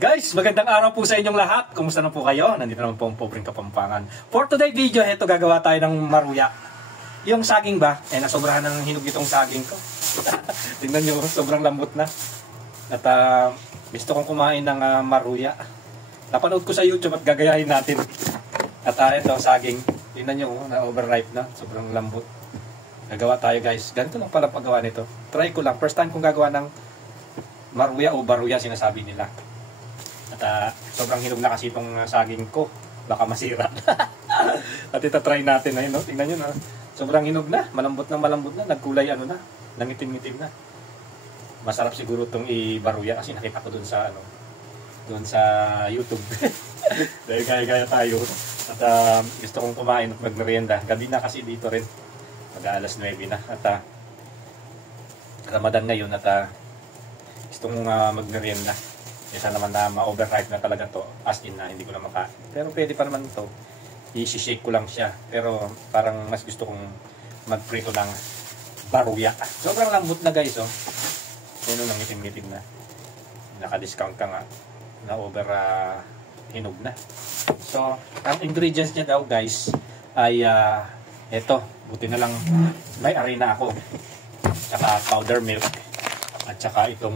Guys, magandang araw po sa inyong lahat. Kumusta na po kayo? Nandito naman po ang pobreng Kapampangan. For today video, ito gagawa tayo ng maruya. Yung saging ba? Nasobrahan ng hinog itong saging ko. Tingnan nyo, sobrang lambot na. At gusto kong kumain ng maruya. Napanood ko sa YouTube at gagayahin natin. At ito, saging. Tingnan nyo, na-overripe na. Sobrang lambot. Gagawa tayo guys. Ganito lang pala paggawa nito. Try ko lang. First time kong gagawa ng maruya o baruya, sinasabi nila. At sobrang hinog na kasi itong saging ko. Baka masira. At itatry natin na yun. No? Tingnan nyo na. Sobrang hinog na. Malambot na. Nagkulay ano na. Nangitim-ngitim na. Masarap siguro itong i-baruya kasi nakita ko dun sa YouTube. Dahil gaya-gaya tayo. At gusto kong kumain at magmerienda. Gabi na kasi dito rin. Mag-aalas 9 na. At Ramadan ngayon at gusto kong magmerienda. Isa naman na ma-overripe na talaga to, as in na hindi ko na makain. Pero pwede pa naman to, i-shake ko lang siya. Pero parang mas gusto kong magprito ng baruya. Sobrang lambot na guys, oh. Yun, nangitim-ngitim na. Naka-discount ka nga, na over hinog na. So, ang ingredients niya daw guys, ay eto, buti na lang may arena ako. Tsaka powder milk. At tsaka itong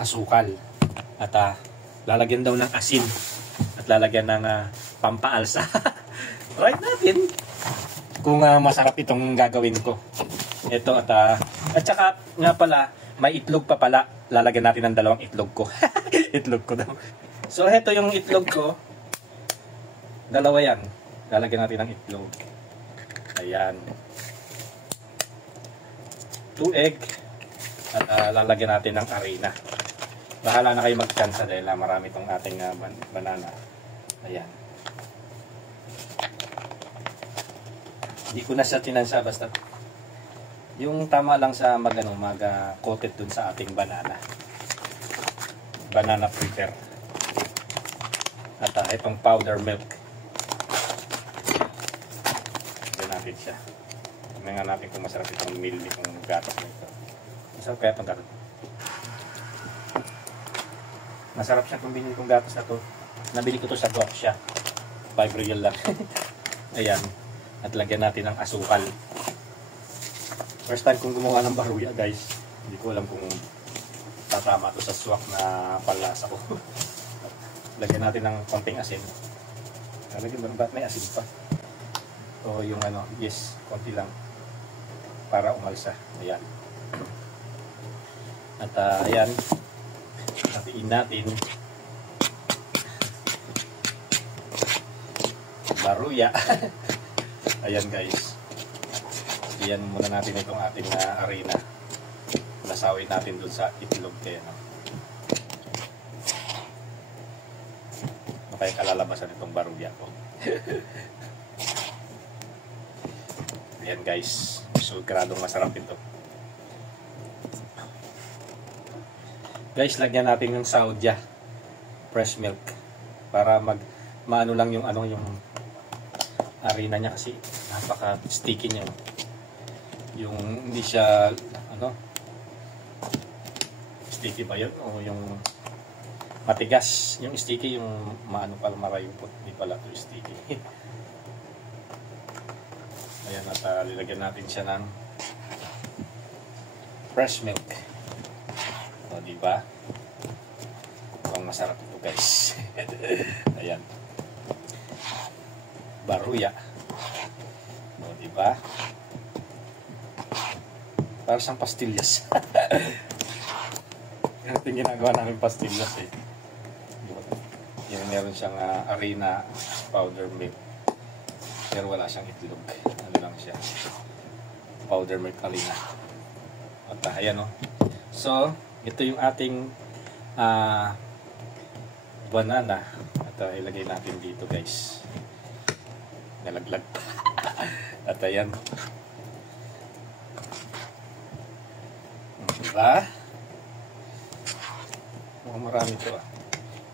asukal. At lalagyan daw ng asin at lalagyan ng pampaalsa. Try natin kung masarap itong gagawin ko. Ito at saka nga pala may itlog pa pala. Lalagyan natin ng 2 itlog ko. Itlog ko daw. So ito yung itlog ko. 2 yan. Lalagyan natin ng itlog. Ayan. 2 egg at lalagyan natin ng arena. Bahala na kayo magkansa dahil marami itong ating banana. Ayan. Hindi ko na siya tinansa basta yung tama lang sa mag-coated dun sa ating banana. Banana fritter. At itong powder milk. Diyan natin siya. Tingnan nga natin kung masarap itong milk itong gatas nito. Masarap kaya itong gatas. Masarap siya kung binili kong gatas na to. Nabili ko to sa Goksha. 5 real lang. Ayan. At lagyan natin ng asukal. First time kong gumawa ng baruya guys. Hindi ko alam kung tatama to sa swak na palasa ko. Lagyan natin ng konting asin. Lagyan ba? Ba't may asin pa? O yung yes, konti lang. Para umalsa. Ayan. At ayan. Hatiin natin baruya. Ayan guys, ayan muna natin itong ating arena. Nasawin natin dun sa itlog kaya kaya kalalabasan itong baruya ko. Ayan guys, so gradong masarap ito guys. Lagyan natin yung saudia fresh milk para maano lang yung yung arena niya kasi napaka sticky niya. Yung hindi siya sticky ba yun o yung matigas. Yung sticky yung maano pala marayupot, hindi pala to sticky. Ayan, at lilagyan natin siya ng fresh milk. O, diba? Mukhang masarap ito guys. Ayan. Baruya. O, diba? Para siyang pastillas. Ito yung ginagawa namin pastillas eh. Yung meron siyang arena powder milk. Pero wala siyang itlog. Ano lang siya? Powder milk arena. At ayan o. So, ito yung ating banana. At ilagay natin dito guys. Nalaglag. At ayan. Diba? Mukhang marami ito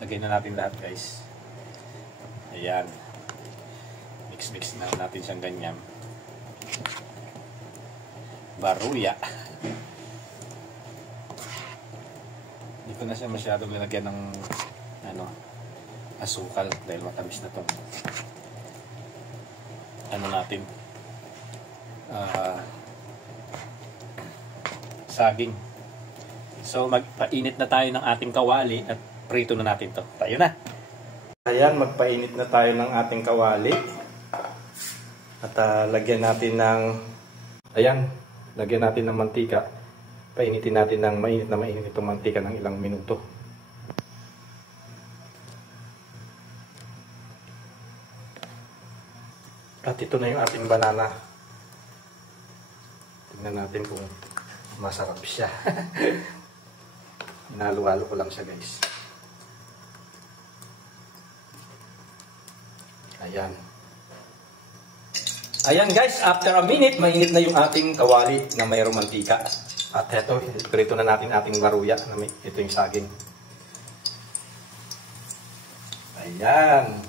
Lagay na natin lahat guys. Ayan. Mix na natin siyang ganyan. Baruya. Hindi ko na siya masyadong lalagyan ng asukal dahil matamis na tong ano natin, saging. So magpainit na tayo ng ating kawali at prito na natin to. Tayo na. Ayan, magpainit na tayo ng ating kawali. At lagyan natin ng, ayan, lagyan natin ng mantika. Painitin natin ng mainit na mainit itong mantika ng ilang minuto. At ito na yung ating banana. Tingnan natin kung masarap siya. Hinalo-halo ko lang siya, guys. Ayan. Ayan, guys, after a minute, mainit na yung ating kawali na mayroong mantika. At ito, prito na natin ating baruya. Ito yung saging. Ayan.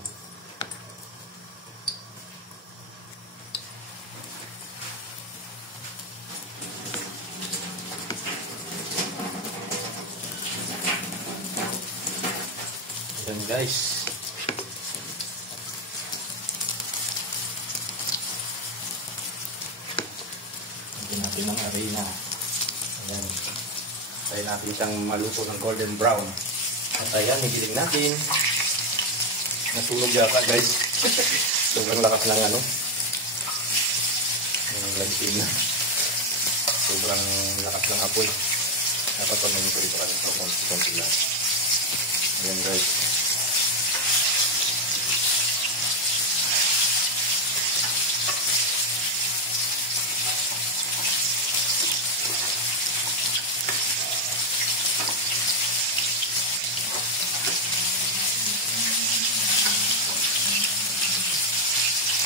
Ayan, guys. Natin ng arena. Ayan. Tayo natin siyang maluto ng golden brown. At ayan, higiling natin. Nasunog yata, guys. Sobrang lakas ng ano. Lagsin na. Sobrang lakas ng apoy. Dapat pag naging dito ka rin. Konti lang. Ayan, guys.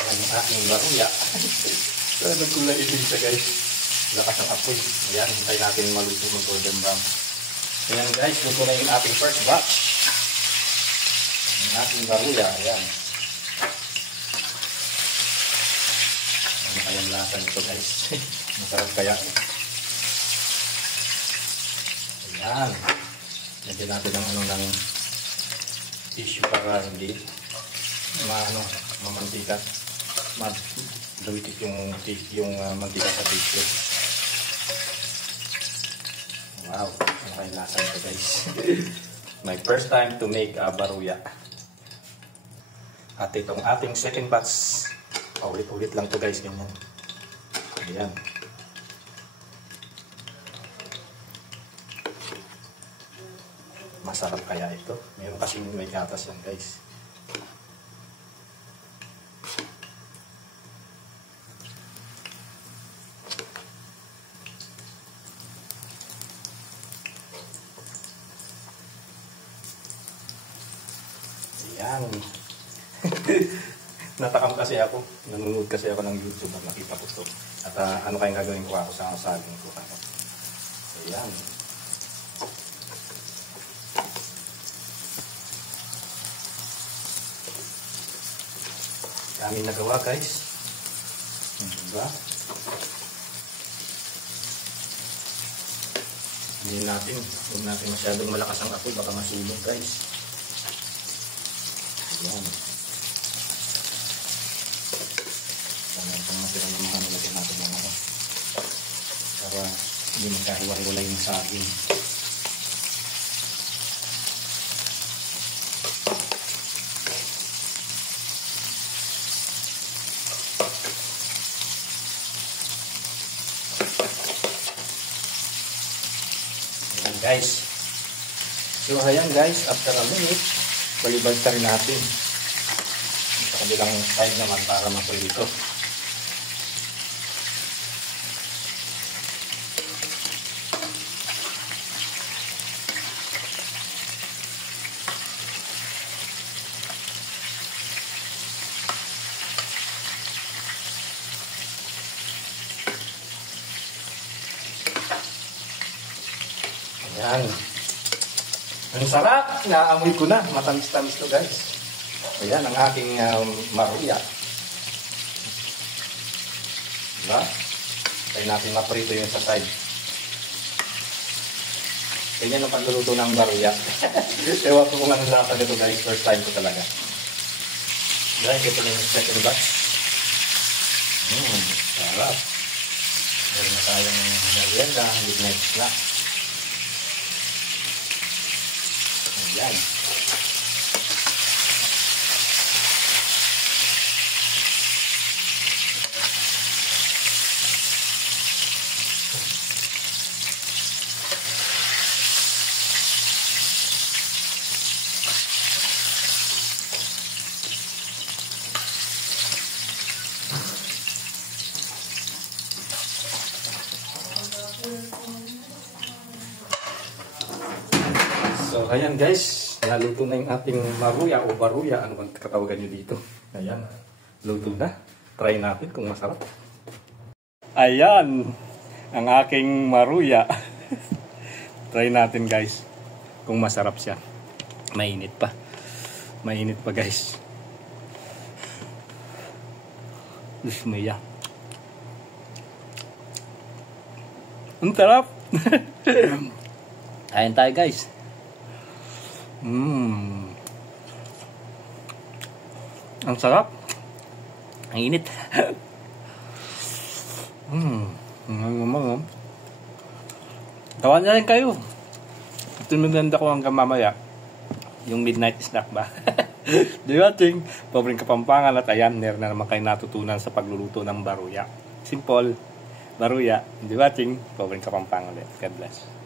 Ang aking baruya. So, nagkulay ibig siya, guys. Lakas ng apoy. Ayan, hintay natin maluto ng golden brown. Ayan, guys, luto na yung ating first batch. Ang ating baruya. Ayan. Ano kayang lasa nito, guys? Masarap kaya. Ayan. Lagyan natin ng ano ng tissue para hindi mamantika. Maluwitik yung mantika sa tissue. Wow, ano kayong lasa nito, guys? My first time to make baruya. At itong ating second batch, ulit-ulit lang to, guys, ganyan. Ayan. Masarap kaya ito? Meron kasi may gatas yan, guys. Ayan. Natakam kasi ako. Nanonood kasi ako ng YouTube at nakita ko ito. At ano kayong gagawin ko ako sa saging ko. Ayan. Kami nagawa, guys. Diba? Hindi natin. Huwag natin masyadong malakas ang apoy. Baka masunog, guys. Ayan. Itong matira ng mga nilagyan natin ng ano. Para hindi magkahiwa-hiwalay yung saging. Ayan, guys. So ayan, guys, after a minute, balibag ka rin natin. Sa kabilang side naman para maprito. Ayan. Ang sarap! Naamoy ko na. Matamis-tamis to, guys. Ayan ang aking maruya. Diba? Kaya natin maprito yung sa side. Ganyan ang pagluluto ng baruya. Ewan ko kung anong lasa nito guys. First time ko talaga. Guys, ito na yung second batch. Sarap. Meron na tayong merienda with next snack. Ayan. So, ayan guys, naluto na yung ating maruya o baruya, ano bang katawagan nyo dito. Ayan, luto na. Try natin kung masarap. Ayan, ang aking maruya. Try natin guys, kung masarap siya. Mainit pa. Mainit pa guys. Bismillah. Ang sarap. Ayan tayo guys. Ang sarap. Ang init. Tawan na rin kayo. Ito yung maganda ko hanggang mamaya. Yung midnight snack ba? Di ba ting? Pobreng Kapampangan at ayan, meron na naman kayo natutunan sa pagluluto ng baruya. Simple. Baruya. Di ba ting? Pobreng Kapampangan ulit. God bless.